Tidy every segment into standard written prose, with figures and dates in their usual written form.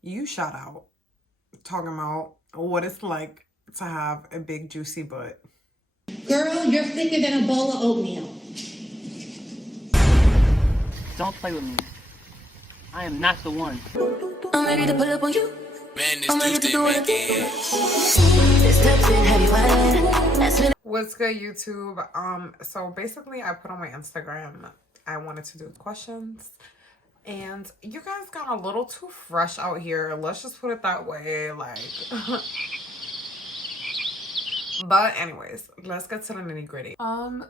You shout out talking about what it's like to have a big juicy butt. Girl, you're thicker than a bowl of oatmeal. Don't play with me. I am not the one. I'm ready to pull up on you. Man, I'm ready this to dude do they it. making. This touch been heavy wine. That's been What's good, YouTube? So basically I put on my Instagram I wanted to do questions, and you guys got a little too fresh out here. Let's just put it that way. Like but anyways, let's get to the nitty-gritty.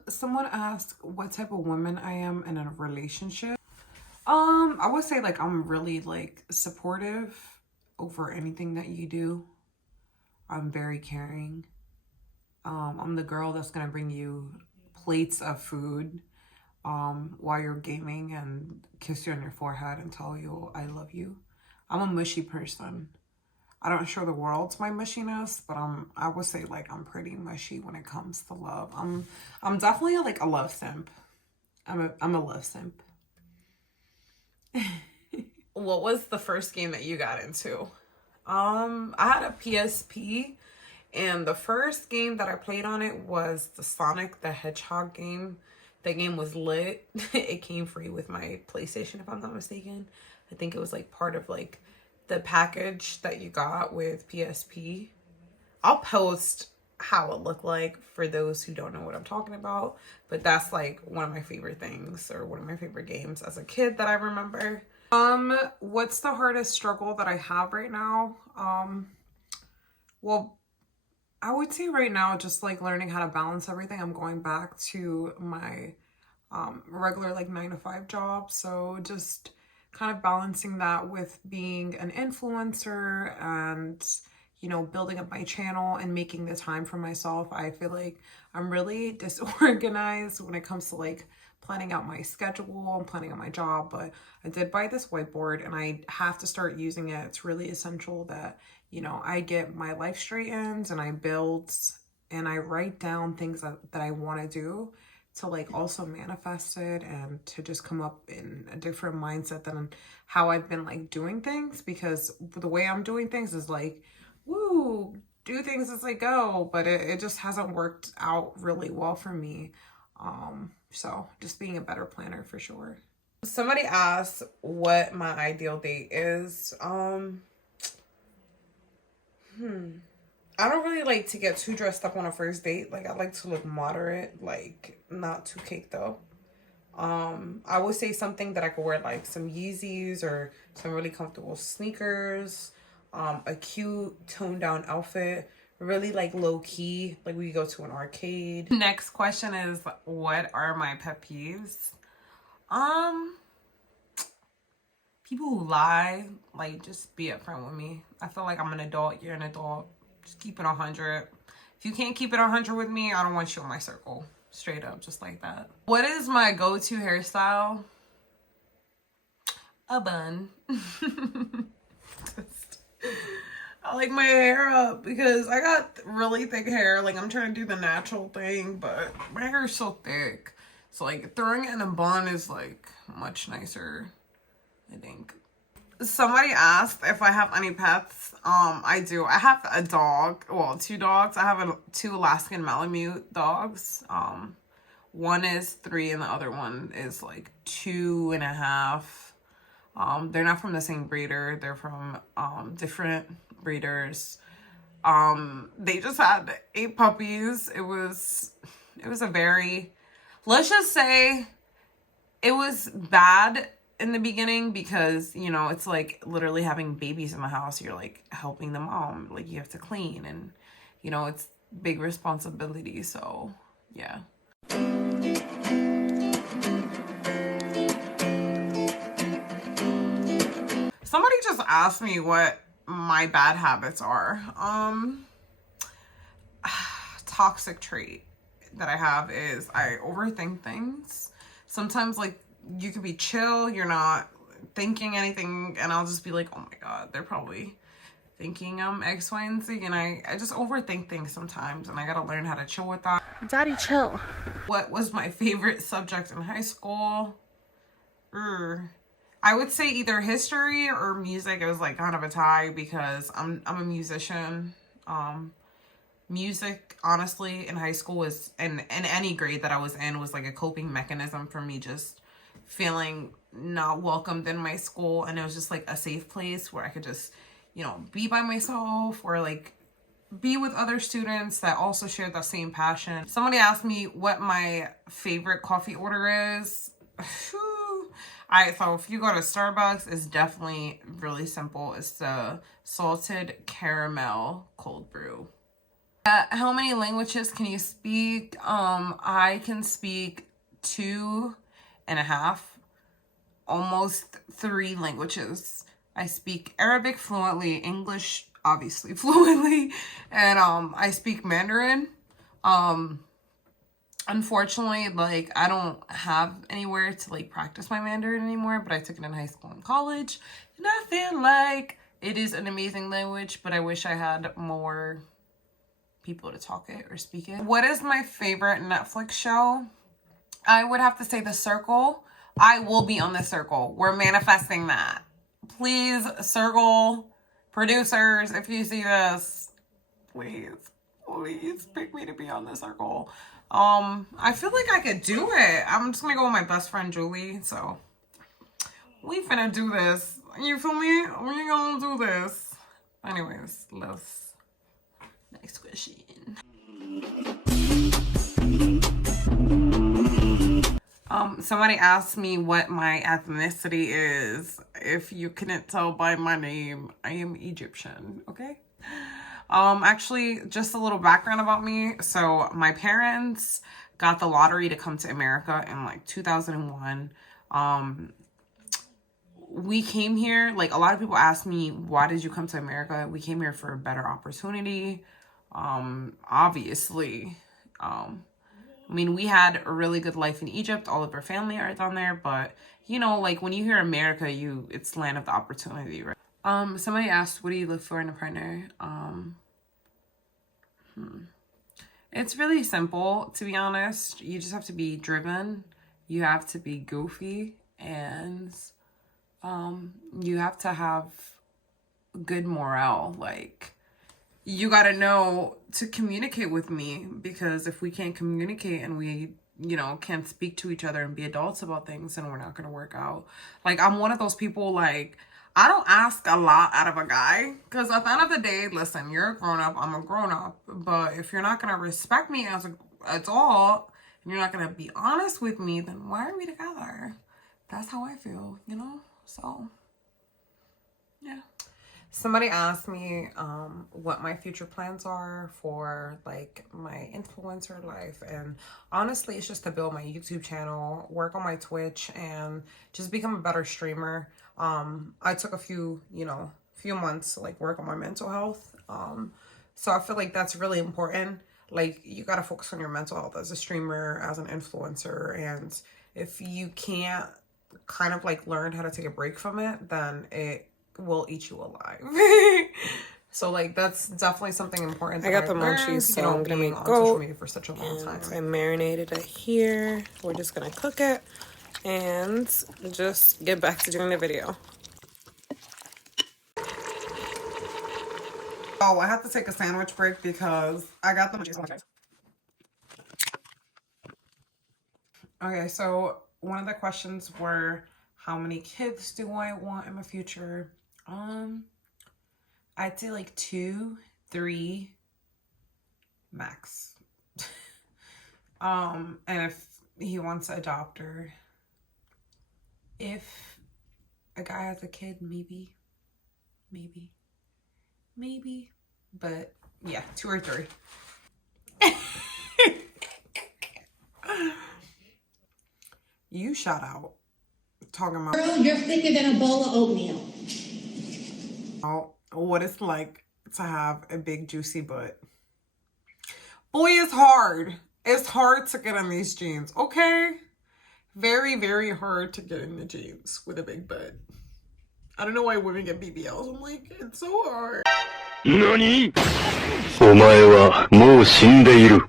Someone asked what type of woman I am in a relationship. I would say like I'm really like supportive over anything that you do. I'm very caring. I'm the girl that's gonna bring you plates of food while you're gaming and kiss you on your forehead and tell you I love you. I'm a mushy person. I don't show the world my mushiness, but I would say like I'm pretty mushy when it comes to love. I'm definitely like a love simp. I'm a love simp. What was the first game that you got into? I had a PSP, and the first game that I played on it was the Sonic the Hedgehog game. The game was lit. It came free with my PlayStation, if I'm not mistaken. I think it was like part of like the package that you got with PSP. I'll post how it looked like for those who don't know what I'm talking about, but that's like one of my favorite things, or one of my favorite games as a kid that I remember. What's the hardest struggle that I have right now? Well, I would say right now, just like learning how to balance everything. I'm going back to my regular like 9 to 5 job. So just kind of balancing that with being an influencer and, you know, building up my channel and making the time for myself. I feel like I'm really disorganized when it comes to like planning out my schedule and planning out my job, but I did buy this whiteboard and I have to start using it. It's really essential that, you know, I get my life straightened and I build and I write down things that I want to do to like also manifest it and to just come up in a different mindset than how I've been like doing things, because the way I'm doing things is like, woo, do things as I go, but it just hasn't worked out really well for me. So just being a better planner for sure. Somebody asked what my ideal date is. I don't really like to get too dressed up on a first date. Like I like to look moderate, like not too cake though. I would say something that I could wear, like some Yeezys or some really comfortable sneakers, a cute toned down outfit, really like low key, like we go to an arcade. Next question is, what are my pet peeves? People who lie, like just be upfront with me. I feel like I'm an adult, you're an adult. Just keep it 100. If you can't keep it 100 with me, I don't want you in my circle. Straight up, just like that. What is my go-to hairstyle? A bun. I like my hair up because I got really thick hair. Like I'm trying to do the natural thing, but my hair is so thick. So like throwing it in a bun is like much nicer, I think. Somebody asked if I have any pets. I do. I have a dog. Well, 2 dogs. I have 2 Alaskan Malamute dogs. One is 3 and the other one is like 2.5. They're not from the same breeder. They're from different breeders. They just had 8 puppies. It was a very, let's just say it was bad in the beginning because, you know, it's like literally having babies in the house. You're like helping the mom, like you have to clean and, you know, it's big responsibility. So yeah. Somebody just asked me what my bad habits are. Toxic trait that I have is I overthink things. Sometimes like you could be chill, you're not thinking anything, and I'll just be like, oh my god, they're probably thinking X, Y, and Z, and I just overthink things sometimes, and I gotta learn how to chill with that. Daddy, chill. What was my favorite subject in high school? I would say either history or music. It was like kind of a tie because I'm a musician. Music, honestly, in high school was, in any grade that I was in, was like a coping mechanism for me just feeling not welcomed in my school. And it was just like a safe place where I could just, you know, be by myself or like be with other students that also shared that same passion. Somebody asked me what my favorite coffee order is. So if you go to Starbucks, it's definitely really simple. It's the salted caramel cold brew. How many languages can you speak? I can speak 2.5, almost 3 languages. I speak Arabic fluently, English obviously fluently, and I speak Mandarin. Unfortunately, like, I don't have anywhere to like practice my Mandarin anymore, but I took it in high school and college, and I feel like it is an amazing language, but I wish I had more people to talk it or speak it. What is my favorite Netflix show? I would have to say The Circle. I will be on The Circle. We're manifesting that. Please, Circle producers, if you see this, please pick me to be on The Circle. I feel like I could do it. I'm just gonna go with my best friend Julie. So we finna do this. You feel me? We gonna do this. Anyways, next question. Somebody asked me what my ethnicity is. If you couldn't tell by my name, I am Egyptian, okay? Actually, just a little background about me. So my parents got the lottery to come to America in like 2001. We came here, like a lot of people ask me, why did you come to America? We came here for a better opportunity. Obviously, I mean, we had a really good life in Egypt. All of our family are down there, but you know, like when you hear America, it's land of the opportunity, right? Somebody asked, what do you look for in a partner? It's really simple, to be honest. You just have to be driven. You have to be goofy, and you have to have good morale. Like, you got to know to communicate with me, because if we can't communicate and we, you know, can't speak to each other and be adults about things, then we're not going to work out. Like, I'm one of those people, like, I don't ask a lot out of a guy, because at the end of the day, listen, you're a grown-up, I'm a grown-up, but if you're not going to respect me as an adult, and you're not going to be honest with me, then why are we together? That's how I feel, you know? So, yeah. Somebody asked me what my future plans are for like my influencer life, and honestly it's just to build my YouTube channel, work on my Twitch, and just become a better streamer. I took a few months to like work on my mental health, so I feel like that's really important. Like, you got to focus on your mental health as a streamer, as an influencer, and if you can't kind of like learn how to take a break from it, then it will eat you alive. So like, that's definitely something important. I got the munchies, so I'm gonna make goat for such a long time. I marinated it here. We're just gonna cook it and just get back to doing the video. Oh, I have to take a sandwich break because I got the munchies. Okay, so one of the questions were, how many kids do I want in the future? I'd say like 2, 3 max. And if he wants an adopter, if a guy has a kid, maybe, but yeah, 2 or 3. You shout out talking about, Girl, you're thicker than a bowl of oatmeal. what it's like to have a big juicy butt. Boy, it's hard. It's hard to get in these jeans, okay? Very, very hard to get in the jeans with a big butt. I don't know why women get BBLs. I'm like, it's so hard. 何？お前はもう死んでいる。